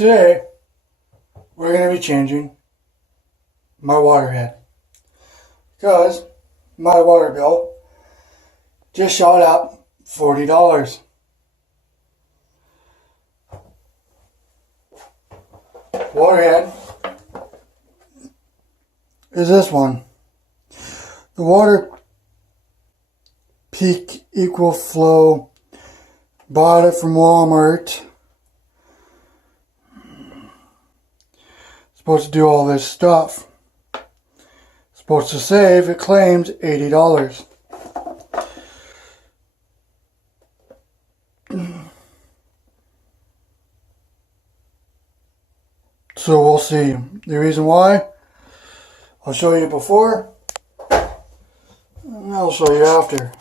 Today, we're going to be changing my water head because my water bill just shot up $40. Water head is this one. The Waterpik EcoFlow. Bought it from Wal-mart. Supposed to do all this stuff. Supposed to save, it claims, $80. So we'll see. The reason why, I'll show you before, and I'll show you after.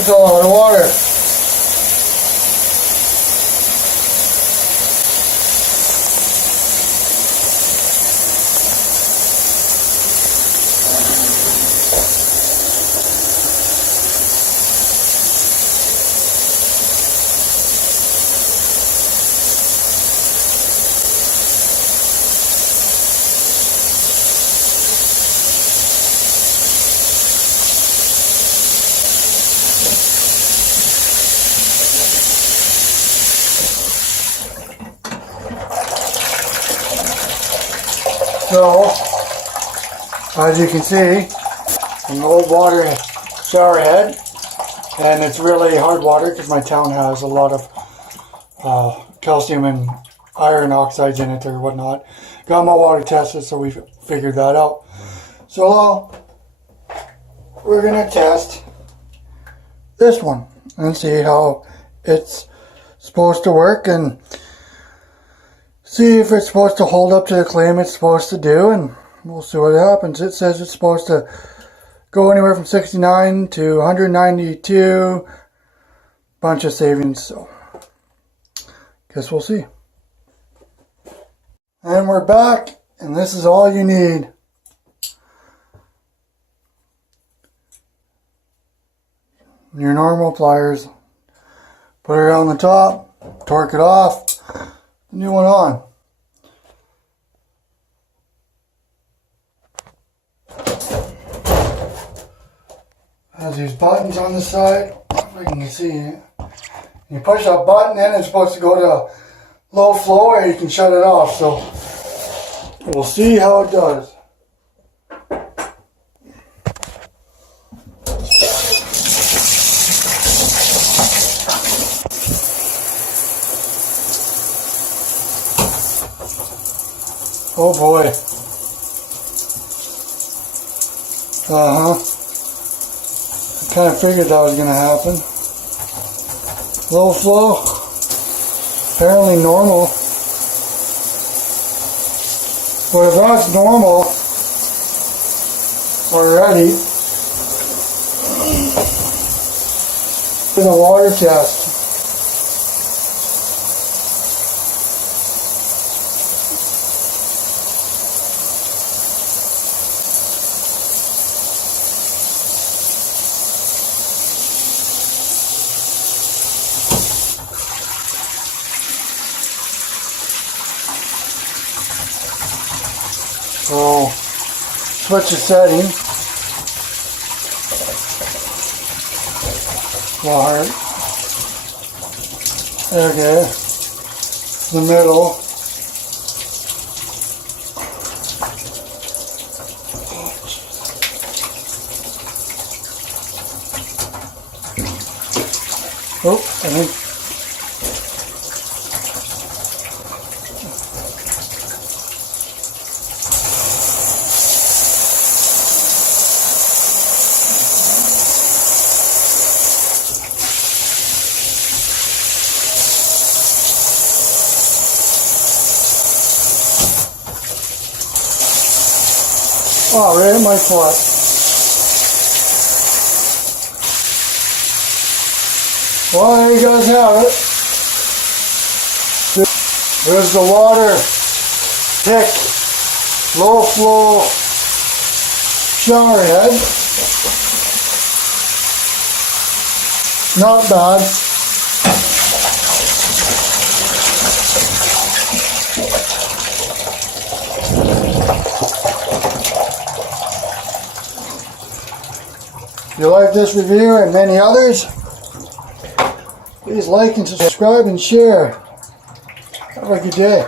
It's a lot of water. So, as you can see, an old water shower head, and it's really hard water because my town has a lot of calcium and iron oxides in it or whatnot. Got my water tested, so we figured that out. So we're going to test this one and see how it's supposed to work and see if it's supposed to hold up to the claim it's supposed to do, and we'll see what happens. It says it's supposed to go anywhere from 69 to 192, bunch of savings, so guess we'll see. And we're back, and this is all you need. Your normal pliers. Put it on the top, torque it off, the new one on. Has these buttons on the side, if I can see it. You push that button in, it's supposed to go to low flow, or you can shut it off. So we'll see how it does. Oh boy. I kind of figured that was going to happen. Low flow. Apparently normal. But if that's normal already, in a water test. So, switch the setting. Water. Okay. The middle. Oh, I think. Oh, right in my foot. Well, there you guys have it. There's the Waterpik low flow shower head. Not bad. If you like this review and many others, please like and subscribe and share. Have a good day.